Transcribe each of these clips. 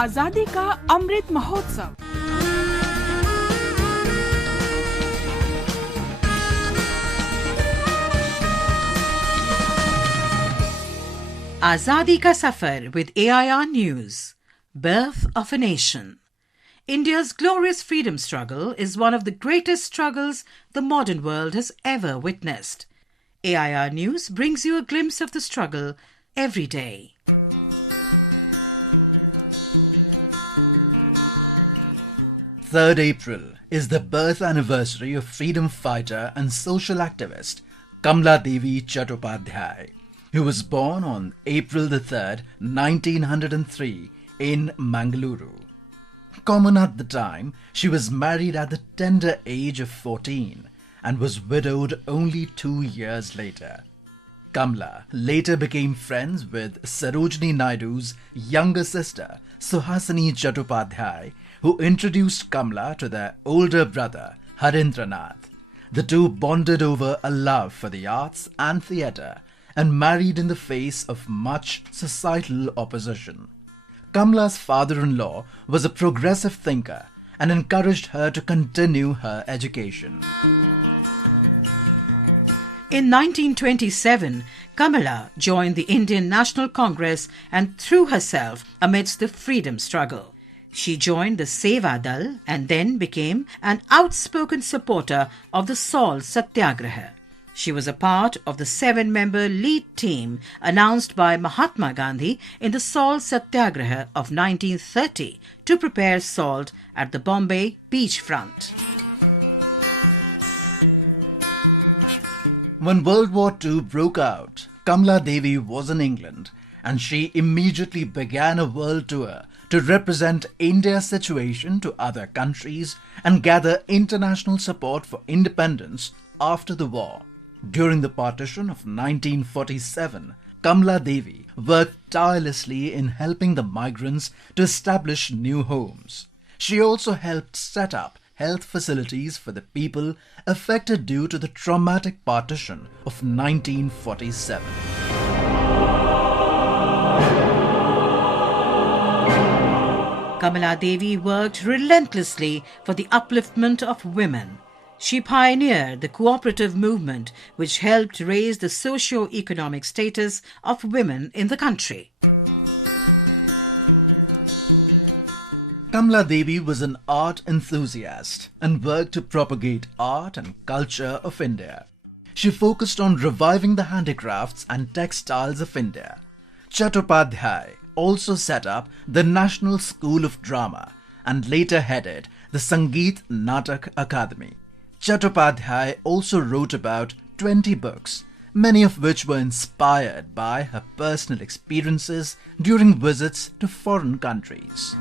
आजादी का Amrit Mahotsav. Azadi Ka Safar with AIR News. Birth of a Nation. India's glorious freedom struggle is one of the greatest struggles the modern world has ever witnessed. AIR News brings you a glimpse of the struggle every day. April 3rd is the birth anniversary of freedom fighter and social activist Kamla Devi Chattopadhyay, who was born on April 3rd, 1903 in Mangaluru. Common at the time, she was married at the tender age of 14 and was widowed only 2 years later. Kamla later became friends with Sarojini Naidu's younger sister Suhasini Chattopadhyay, who introduced Kamla to their older brother Harindranath. The two bonded over a love for the arts and theatre and married in the face of much societal opposition. Kamla's father-in-law was a progressive thinker and encouraged her to continue her education. In 1927, Kamala joined the Indian National Congress and threw herself amidst the freedom struggle. She joined the Seva Dal and then became an outspoken supporter of the Salt Satyagraha. She was a part of the 7-member lead team announced by Mahatma Gandhi in the Salt Satyagraha of 1930 to prepare salt at the Bombay beachfront. When World War II broke out, Kamla Devi was in England and she immediately began a world tour to represent India's situation to other countries and gather international support for independence after the war. During the partition of 1947, Kamla Devi worked tirelessly in helping the migrants to establish new homes. She also helped set up health facilities for the people affected due to the traumatic partition of 1947. Kamala Devi worked relentlessly for the upliftment of women. She pioneered the cooperative movement which helped raise the socio-economic status of women in the country. Kamla Devi was an art enthusiast and worked to propagate art and culture of India. She focused on reviving the handicrafts and textiles of India. Chattopadhyay also set up the National School of Drama and later headed the Sangeet Natak Academy. Chattopadhyay also wrote about 20 books, many of which were inspired by her personal experiences during visits to foreign countries.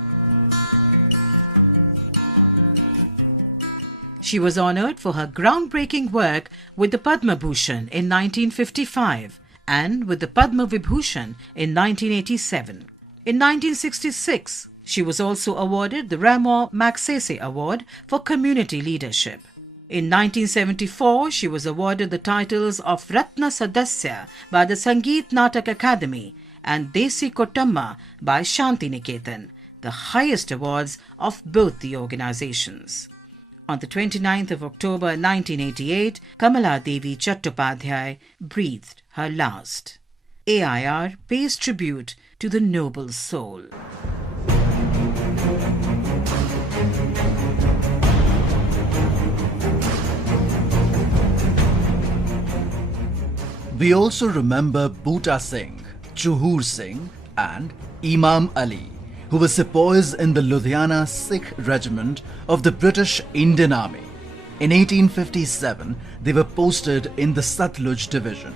She was honoured for her groundbreaking work with the Padma Bhushan in 1955 and with the Padma Vibhushan in 1987. In 1966, she was also awarded the Ramon Magsaysay Award for Community Leadership. In 1974, she was awarded the titles of Ratna Sadasya by the Sangeet Natak Academy and Desi Kotamma by Shanti Niketan, the highest awards of both the organizations. On the 29th of October 1988, Kamala Devi Chattopadhyay breathed her last. AIR pays tribute to the noble soul. We also remember Bhuta Singh, Chuhur Singh and Imam Ali, who were sepoys in the Ludhiana Sikh regiment of the British Indian Army. In 1857, they were posted in the Satluj division.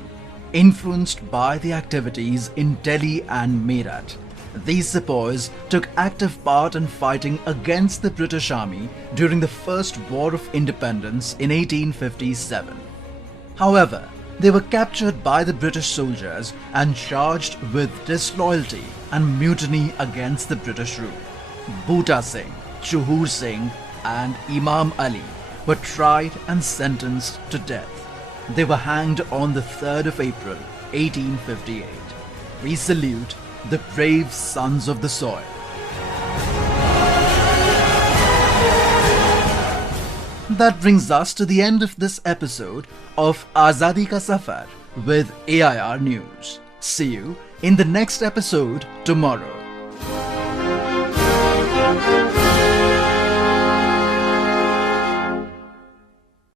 Influenced by the activities in Delhi and Meerut, these sepoys took active part in fighting against the British Army during the First War of Independence in 1857. However, they were captured by the British soldiers and charged with disloyalty and mutiny against the British rule. Bhuta Singh, Chuhur Singh and Imam Ali were tried and sentenced to death. They were hanged on the 3rd of April, 1858. We salute the brave sons of the soil. That brings us to the end of this episode of Azadi Ka Safar with AIR News. See you in the next episode tomorrow.